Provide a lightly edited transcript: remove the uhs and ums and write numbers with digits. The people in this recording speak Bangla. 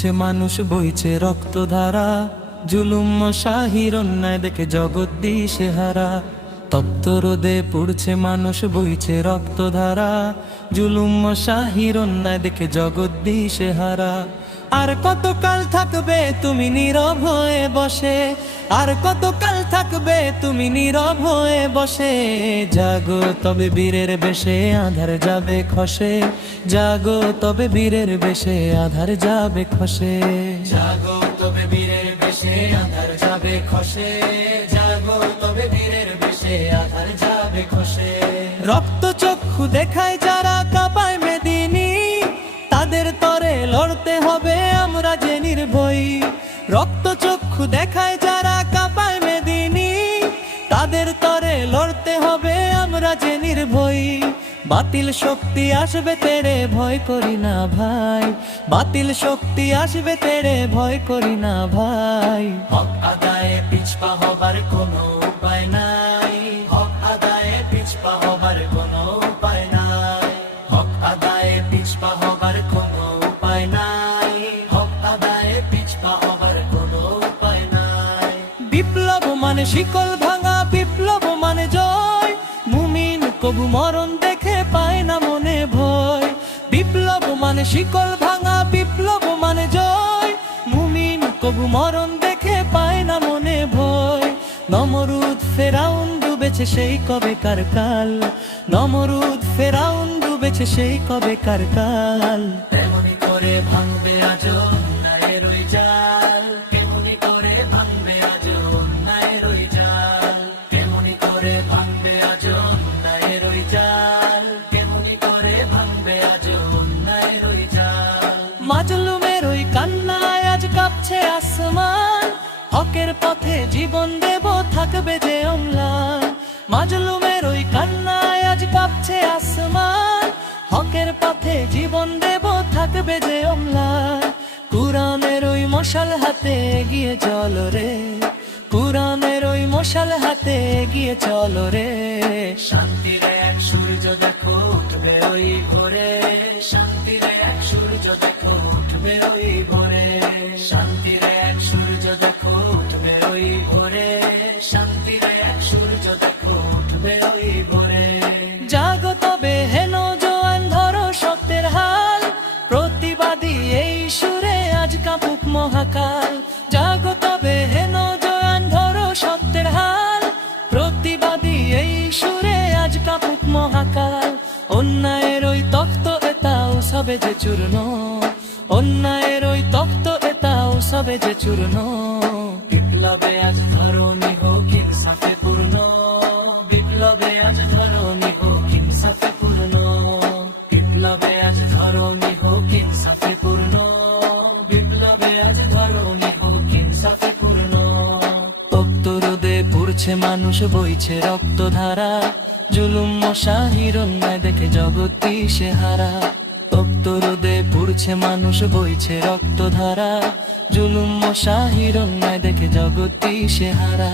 পুড়ছে মানুষ, বইছে রক্তধারা, জুলুম মশাহির অন্যায় দেখে জগৎ দিশেহারা। তপ্ত রোদে পুড়ছে মানুষ, বইছে রক্তধারা, জুলুম মশাহির অন্যায় দেখে জগৎ দিশেহারা। আর কতকাল থাকবে তুমি নীরব হয়ে বসে, আর কতকাল থাকবে তুমি নীরব হয়ে বসে। জাগো তবে বীরের বেশে, আধার যাবে খসে, জাগো তবে বীরের বেশে, আধার যাবে খসে। জাগো তবে বীরের বেশে, আধার যাবে খসে, জাগো তবে বীরের বেশে, আধার যাবে খসে। রক্ত চক্ষু দেখায় যারা কাঁপায় মেদিনী, তাদের তরে লড়তে হবে আমরা যে নির্ভয়। রক্ত চক্ষু দেখায় যারা কাঁপায় মেদিনী, তাদের তরে লড়তে হবে আমরা যে নির্ভয়। বাতিল শক্তি আসবে তেড়ে, ভয় করি না ভাই, বাতিল শক্তি আসবে তেড়ে, ভয় করি না ভাই। হক আদায়ে পিছপা হবার কোনো উপায় নাই, হক আদায়ে পিছপা হবার কোনো উপায় নাই, হক আদায়ে পিছপা হবার কোনো উপায় নাই, হক আদায়ে পিছপা হবার কোনো উপায় নাই। বিপ্লব মানে শিকল ভাঙা, বিপ্লব মানে জয়, মুমিন কবু মরণ দেখে পায় না মনে ভয়। বিপ্লব মানে শিকল ভাঙা, বিপ্লব মানে জয়, মুমিন কবু মরণ দেখে পায় না মনে ভয়। নমরুদ ফেরাউন ডুবেছে সেই কবেকার কাল, নমরুদ ফেরাউন ডুবেছে সেই কবেকার কাল। তেমনি করে ভাঙবে আজ অন্যায়ের ওই জাল, তেমনি করে ভাঙবে আজ অন্যায়ের ওই জাল, তেমনি করে ভাঙবে আজ অন্যায়ের ওই জাল, তেমনি করে ভাঙবে আজ অন্যায়ের ওই জাল। মাজলুমের ওই কান্নায় আজ কাঁপছে আসমান, হকের পথে জীবন দেব থাকবে যে অম্লান। মাজলুমের ওই কান্নায় আজ কাঁপছে আসমান, হকের পথে জীবন দেব থাকবে যে অম্লান। কুরআনের ওই মশাল হাতে এগিয়ে চলো রে, কুরআনের ওই মশাল হাতে এগিয়ে চলো রে। শান্তির এক সূর্য দেখো উঠবে ওই ভোরে, শান্তির এক সূর্য দেখো উঠবে ওই ভোরে, শান্তির এক সূর্য দেখো উঠবে ওই ভোরে, শান্তির এক সূর্য দেখো উঠবে ওই ভোরে। জাগো তবে হে নওজোয়ান, ধরো সত্যের হাল, প্রতিবাদী এই সুরে আজ কাঁপুক মহাকাল। জাগো তবে হে নওজোয়ান, ধরো সত্যের হাল, প্রতিবাদী এই সুরে আজ কাঁপুক মহাকাল। অন্যায়ের ওই তখ্ত এটাও সবে যে চূর্ণ, অন্যায়ের ওই তখ্ত এটাও সবে যে চূর্ণ। বিপ্লবে আজ ধরণী হোক ইনসাফে পূর্ণ, বিপ্লবে আজ ধরণী হোক ইনসাফে পূর্ণ, বিপ্লবে আজ ধরণী হোক ইনসাফে পূর্ণ, বিপ্লবে আজ ধরণী হোক ইনসাফে পূর্ণ। তপ্ত রোদে পুড়ছে মানুষ, বইছে রক্তধারা, জুলুম মশাহির অন্যায় দেখে জগৎ দিশেহারা। তপ্ত রোদে পুড়ছে মানুষ, বইছে রক্তধারা, জুলুম মশাহির অন্যায় দেখে জগৎ দিশেহারা।